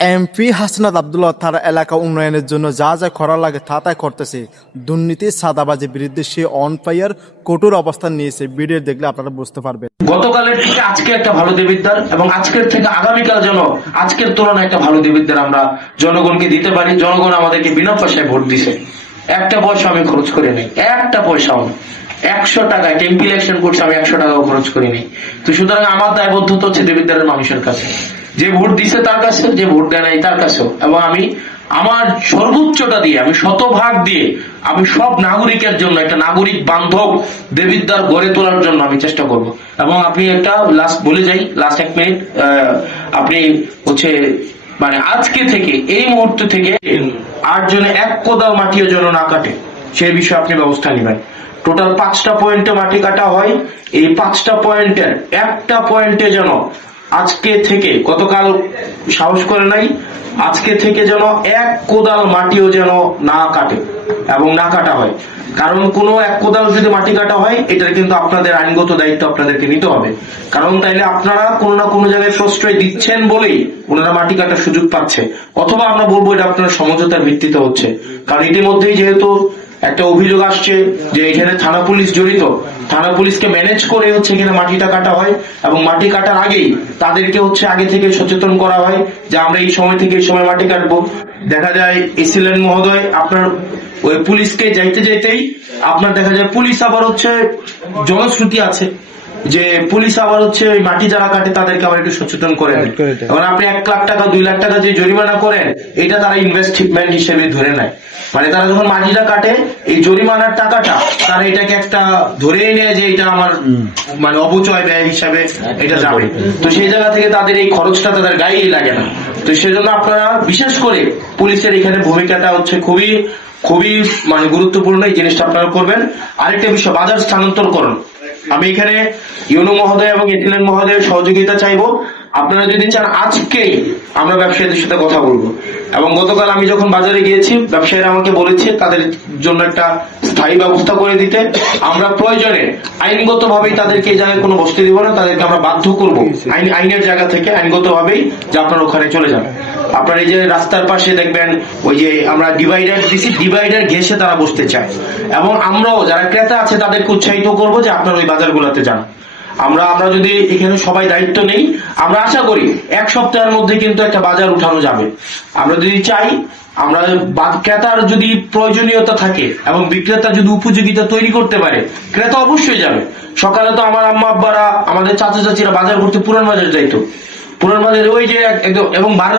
MP Hasnat Abdullah তার এলাকা উন্নয়নের জন্য যা যা করা লাগে তা তাই করতেছে। দুর্নীতি সাদাবাজির বিরুদ্ধে সে অন ফায়ার কঠোর অবস্থান নিয়েছে। ভিডিও দেখলে আপনারা বুঝতে পারবেন। গতকালের থেকে আজকে একটা ভালো দেবিদ্বার এবং আজকের থেকে আগামীকাল যেন আজকের তুলনায় একটা ভালো দেবিদ্বার আমরা জনগণকে দিতে পারি। জনগণ আমাদেরকে বিনা পয়সায় ভোট দিছে, একটা পয়সা আমি খরচ করি নাই, একটা পয়সাও না। 100 টাকা এমপি ইলেকশন করছে, আমি 100 টাকাও খরচ করি নাই। তো সুতরাং আমার দায়বদ্ধতা হচ্ছে দেবিদ্বারের মানুষের কাছে, যে ভোট দিছে তার কাছে, যে ভোট দেয় নাই তার কাছেও। এবং আমি আমার সর্বোচ্চটা দিয়ে, আমি শতভাগ দিয়ে, আমি সব নাগরিকের জন্য একটা নাগরিক বান্ধব দেবিদ্বার গড়ে তোলার জন্য আমি চেষ্টা করব। এবং আপনি একটা লাস্ট বলে যাই, লাস্ট 1 মিনিট, আপনি হচ্ছে মানে আজকে থেকে এই মুহূর্ত থেকে 8 জনে 1 কোদাল মাটিও যেন না কাটে, সেই বিষয়ে আপনি ব্যবস্থা নেবেন। টোটাল 5টা পয়েন্টে মাটি কাটা হয়, এই 5টা পয়েন্টের একটা পয়েন্টে যেন আজকে থেকে, গতকাল সাহস করে নাই, আজকে থেকে যেন 1 কোদাল মাটিও যেন না কাটে এবং না কাটা হয়। কারণ কোনো 1 কোদাল যদি মাটি কাটা হয়, এটার কিন্তু আপনাদের আইনগত দায়িত্ব আপনাদেরকে নিতে হবে। কারণ তাইলে আপনারা কোনো না কোনো জায়গায় প্রশ্রয় দিচ্ছেন বলেই ওনারা মাটি কাটার সুযোগ পাচ্ছে, অথবা আমরা বলবো এটা আপনার সমঝোতার ভিত্তিতে হচ্ছে। কারণ ইতিমধ্যেই যেহেতু একটা অভিযোগ আসছে যে এখানে থানা পুলিশ জড়িত, থানা পুলিশকে ম্যানেজ করে হচ্ছে এখানে মাটিটা কাটা হয় এবং মাটি কাটার আগেই তাদেরকে হচ্ছে আগে থেকে সচেতন করা হয় যে আমরা এই সময় থেকে এই সময় মাটি কাটবো। দেখা যায় এসিলেন মহোদয় আপনার ওই পুলিশকে যাইতে যাইতেই আপনার দেখা যায় পুলিশ আবার হচ্ছে জনশ্রুতি আছে যে পুলিশ আবার হচ্ছে ওই মাটি যারা কাটে তাদেরকে আবার একটু সচেতন করেন। এখন আপনি 1 লাখ টাকা 2 লাখ টাকা যে জরিমানা করেন, এটা তারা ইনভেস্টমেন্ট হিসেবে ধরে নেয়। মানে তারা যখন মাটিটা কাটে, এই জরিমানার টাকাটা তারা এটাকে একটা ধরেই নেয় যে এটা আমার মানে অপচয় ব্যয় হিসাবে এটা যাবে। তো সেই জায়গা থেকে তাদের এই খরচটা তাদের গায়েই লাগে না। তো সেজন্য আপনারা বিশেষ করে পুলিশের এখানে ভূমিকাটা হচ্ছে খুবই খুবই মানে গুরুত্বপূর্ণ, এই জিনিসটা আপনারা করবেন। আরেকটা বিষয়, বাজার স্থানান্তরকরণ। আমি এখানে ইউনু মহোদয় এবং এথিলেন মহোদয়ের সহযোগিতা চাইবো। আপনারা যদি চান আজকেই আমরা ব্যবসায়ীদের সাথে কথা বলবো। এবং গতকাল আমি যখন বাজারে গিয়েছি, ব্যবসায়ীরা আমাকে বলেছে তাদের জন্য একটা স্থায়ী ব্যবস্থা করে দিতে। আমরা প্রয়োজনে আইনগত ভাবেই তাদেরকে এই জায়গায় কোনো বসতে দিব না, তাদেরকে আমরা বাধ্য করবো আইনের জায়গা থেকে আইনগত ভাবেই যে আপনারা ওখানে চলে যান। আপনার এই যে রাস্তার পাশে দেখবেন ওই যে আমরা ডিভাইডার দিছি, ডিভাইডার ঘেঁষে তারা বসতে চায়। এবং আমরাও যারা ক্রেতা আছে তাদেরকে উৎসাহিত করবো যে আপনারা ওই বাজারগুলোতে যান। আমরা যদি এখানে সবাই দায়িত্ব নেই, আমরা আশা করি 1 সপ্তাহের মধ্যে কিন্তু একটা বাজার উঠানো যাবে। আমরা যদি চাই, আমরা ক্রেতার যদি প্রয়োজনীয়তা থাকে এবং বিক্রেতা যদি উপযোগিতা তৈরি করতে পারে, ক্রেতা অবশ্যই যাবে। সকালে তো আমার আম্মা আব্বারা, আমাদের চাচা চাচিরা বাজার করতে পুরান বাজার যাইতো, পুরান বাজারে ওই যে একদম এবং